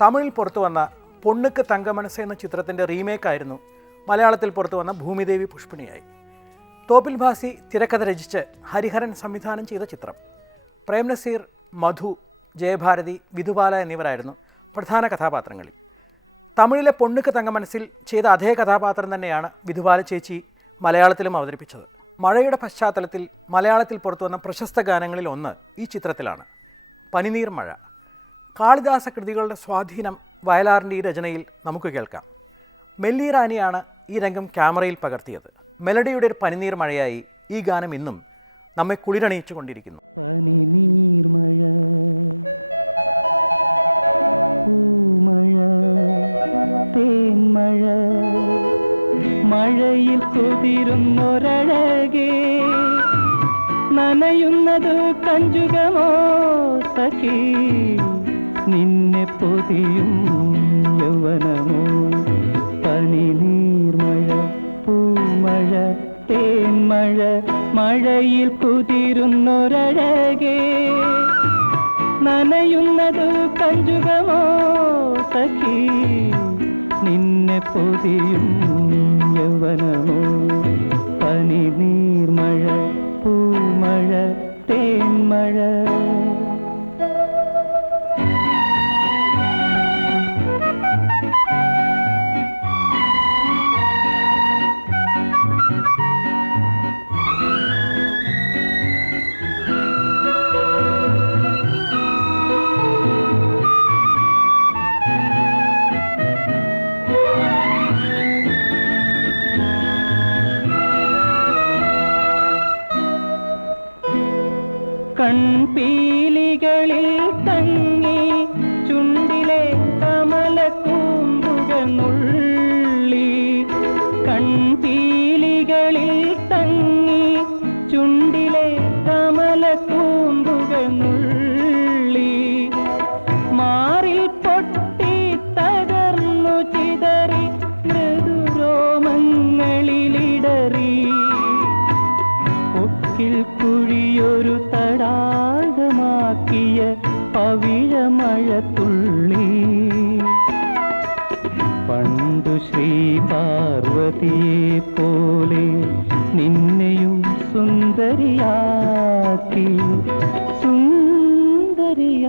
തമിഴിൽ പുറത്തു വന്ന പൊണ്ണുക്ക് തങ്കമനസ് എന്ന ചിത്രത്തിൻ്റെ റീമേക്കായിരുന്നു മലയാളത്തിൽ പുറത്തു വന്ന ഭൂമിദേവി പുഷ്പിണിയായി. തോപ്പിൽ ഭാസി തിരക്കഥ രചിച്ച് ഹരിഹരൻ സംവിധാനം ചെയ്ത ചിത്രം. പ്രേം നസീർ, മധു, ജയഭാരതി, വിധുബാല എന്നിവരായിരുന്നു പ്രധാന കഥാപാത്രങ്ങളിൽ. തമിഴിലെ പൊണ്ണുക്ക് തങ്കമനസിൽ ചെയ്ത അതേ കഥാപാത്രം തന്നെയാണ് വിധുബാല ചേച്ചി മലയാളത്തിലും അവതരിപ്പിച്ചത്. മഴയുടെ പശ്ചാത്തലത്തിൽ മലയാളത്തിൽ പുറത്തുവന്ന പ്രശസ്ത ഗാനങ്ങളിൽ ഒന്ന് ഈ ചിത്രത്തിലാണ്, പനിനീർ മഴ. കാളിദാസ കൃതികളുടെ സ്വാധീനം വയലാറിൻ്റെ ഈ രചനയിൽ നമുക്ക് കേൾക്കാം. മെല്ലി റാനിയാണ് ഈ രംഗം ക്യാമറയിൽ പകർത്തിയത്. മെലഡിയുടെ ഒരു പനിനീർ മഴയായി ഈ ഗാനം ഇന്നും നമ്മെ കുളിരണിയിച്ചു കൊണ്ടിരിക്കുന്നു. പനിനീർ മഴ, പൂമഴ, തേന്മഴ, മഴയിൽ കുതിരുന്നൊരഴകേ, നനയുന്നത് കഞ്ചുകമോ സഖി, നിന്നെ പൊതിയും യൗവനമോ. പനിനീർ മഴ, പൂമഴ, തേന്മഴ, മഴയിൽ കുതിരുന്നൊരഴകേ, നനയുന്നത് കഞ്ചുകമോ സഖി, നിന്നെ പൊതിയും യൗവനമോ. പനിനീർ മഴ, പൂമഴ, തേന്മഴ. കൺപീലികളിൽ തങ്ങി ചുണ്ടിലെ കമലക്കൂമ്പുകൾ നുള്ളി, കൺപീലികളിൽ തങ്ങി ചുണ്ടിലെ കമലക്കൂമ്പുകൾ നുള്ളി, മാറിൽ പൊട്ടി തകർന്നു ചിതറി മൃദുരോമങ്ങളിലിടറി, പൊക്കിൽ കുഴിയൊരു തടാകമാക്കിയ പവിഴമഴത്തുള്ളി, പണ്ടു ശ്രീ പാർവതിയെ പോലെ നിന്നെയും സുന്ദരിയാക്കി, സുന്ദരിയാക്കി.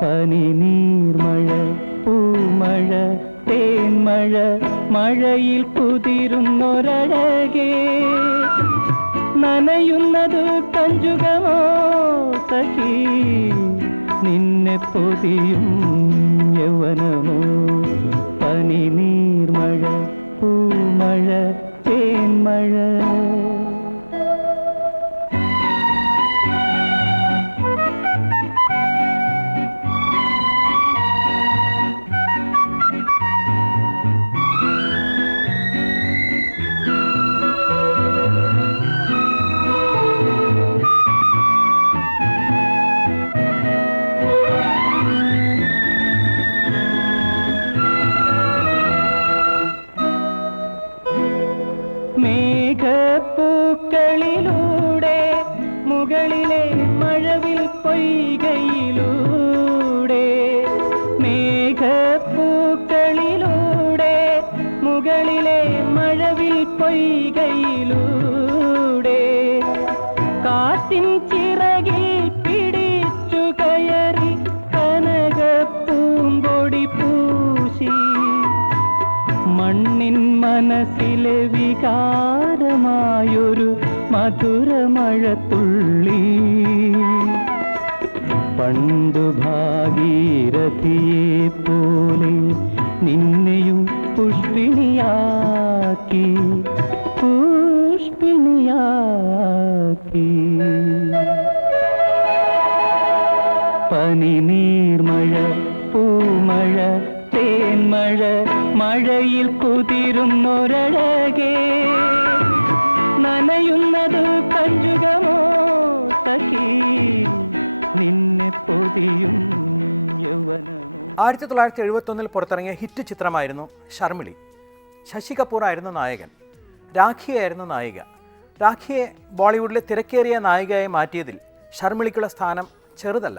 പനിനീർ മഴ, പൂമഴ, തേന്മഴ, മഴയിൽ കുതിരുന്നൊരഴകേ, നനയുന്നത് കഞ്ചുകമോ സഖി, നിന്നെ പൊതിയും യൗവനമോ. പനിനീർ മഴ, പൂമഴ, തേന്മഴ. മേഘപ്പൂക്കളിലൂടെ മുകളിലെ മഴവിൽ പൊയ്കയിലൂടെ, മേഘപ്പൂക്കളിലൂടെ മുകളിലെ മഴവിൽ പൊയ്കയിലൂടെ, കാറ്റിൻ ചിറകിൽ പിടിച്ചു കയറി കനകപ്പൂമ്പൊടി പൂശി, മണ്ണിൻ മനസ്സിലെ വികാരമായൊരു മധുരമഴത്തുള്ളി, പണ്ടു ഭാഗീരഥിയെ പോലെ നിന്നെയും പുഷ്പിണിയാക്കി, പുഷ്പിണിയാക്കി. പനിനീർ മഴ, പൂമഴ, തേന്മഴ, മഴയിൽ കുതിരുന്നൊരഴകേ, നനയുന്നത് കഞ്ചുകമോ സഖി, നിന്നെ പൊതിയും യൗവനമോ. 1971 പുറത്തിറങ്ങിയ ഹിറ്റ് ചിത്രമായിരുന്നു ശർമിളി. ശശി കപൂർ ആയിരുന്നു നായകൻ, രാഖിയായിരുന്നു നായിക. രാഖിയെ ബോളിവുഡിലെ തിരക്കേറിയ നായികയായി മാറ്റിയതിൽ ശർമിളിക്കുള്ള സ്ഥാനം ചെറുതല്ല.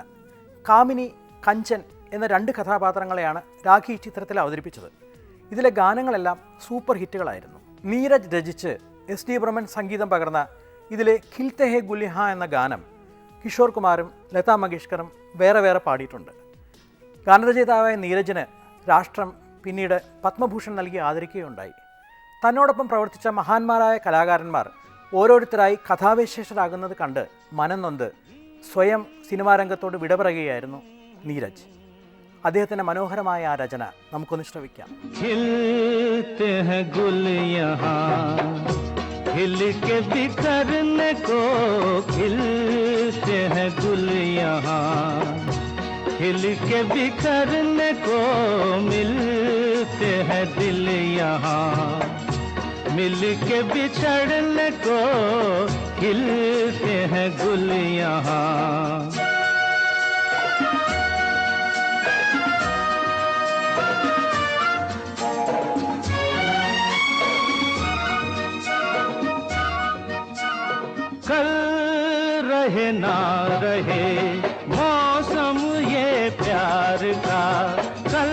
കാമിനി, കഞ്ചൻ എന്ന 2 കഥാപാത്രങ്ങളെയാണ് രാഖി ഈ ചിത്രത്തിൽ അവതരിപ്പിച്ചത്. ഇതിലെ ഗാനങ്ങളെല്ലാം സൂപ്പർ ഹിറ്റുകളായിരുന്നു. നീരജ് രചിച്ച് എസ് ഡി ബർമൻ സംഗീതം പകർന്ന ഇതിലെ ഖിൽത്തെ ഹേ ഗുലിഹ എന്ന ഗാനം കിഷോർ കുമാറും ലതാ മങ്കേഷ്കറും വേറെ പാടിയിട്ടുണ്ട്. ഗാനരചയിതാവായ നീരജിന് രാഷ്ട്രം പിന്നീട് പത്മഭൂഷൺ നൽകി ആദരിക്കുകയുണ്ടായി. തന്നോടൊപ്പം പ്രവർത്തിച്ച മഹാന്മാരായ കലാകാരന്മാർ ഓരോരുത്തരായി കഥാവിശേഷരാകുന്നത് കണ്ട് മനം നൊന്ത് സ്വയം സിനിമാ രംഗത്തോട് വിട പറയുകയായിരുന്നു നീരജ്. അദ്ദേഹത്തിൻ്റെ മനോഹരമായ ആ രചന നമുക്കൊന്ന് ശ്രവിക്കാം. खिल के बिखरने को मिलते हैं दिल यहाँ, मिल के बिछड़ने को खिलते हैं गुल यहाँ. कल रहे ना रहे मौसम ये प्यार का, कल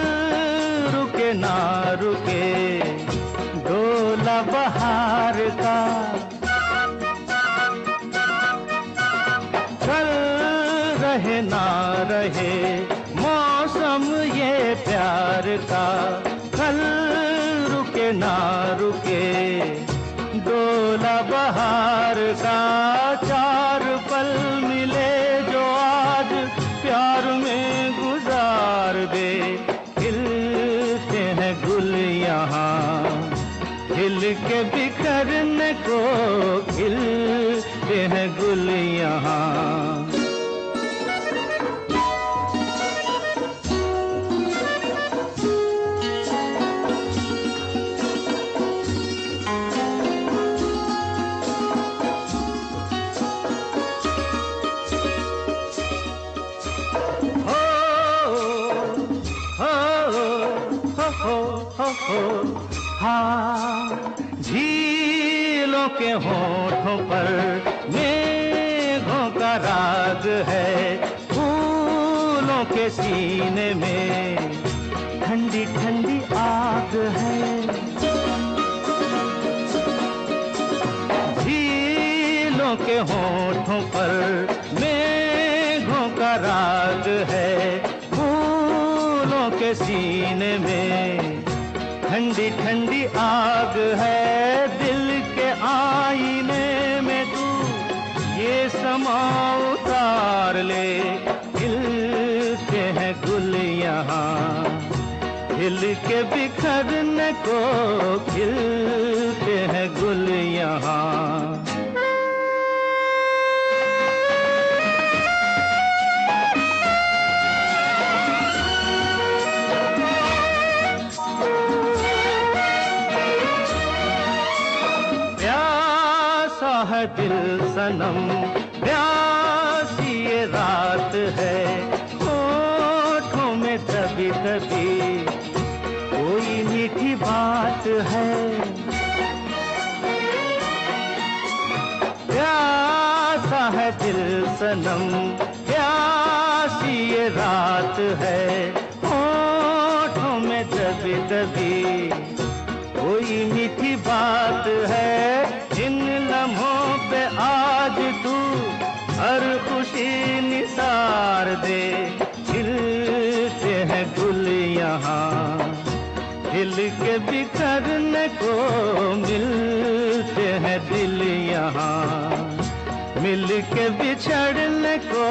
रुके ना रुके डोला बहार का. कल रहे ना रहे मौसम ये प्यार का, कल रुके ना रुके डोला बहार का. 4 पल मिले जो आज प्यार में गुजार दे, खिलते हैं गुल यहाँ, खिल के बिखरने को खिलते हैं गुल यहाँ. हाँ, झीलों के होठों पर मेघों का राग है, फूलों के सीने में ठंडी ठंडी आग है. झीलों के होठों पर मेघों का राग है, फूलों के सीने में ठंडी ठंडी आग है. दिल के आईने में तू ये समा उतार ले, खिलते हैं गुल यहाँ, खिल के बिखरने को खिलते हैं गुल यहाँ. दिल सनम प्यासी ये रात है, होठों में दबी दबी कोई मीठी बात है. प्यासा है दिल सनम प्यासी ये रात है, होठों में दबी दबी कोई मीठी बात है. इन लम्हों पे आज तू हर खुशी निसार दे, खिलते हैं गुल यहाँ, खिल के बिखरने को मिलते हैं दिल यहाँ, मिल के बिछड़ने को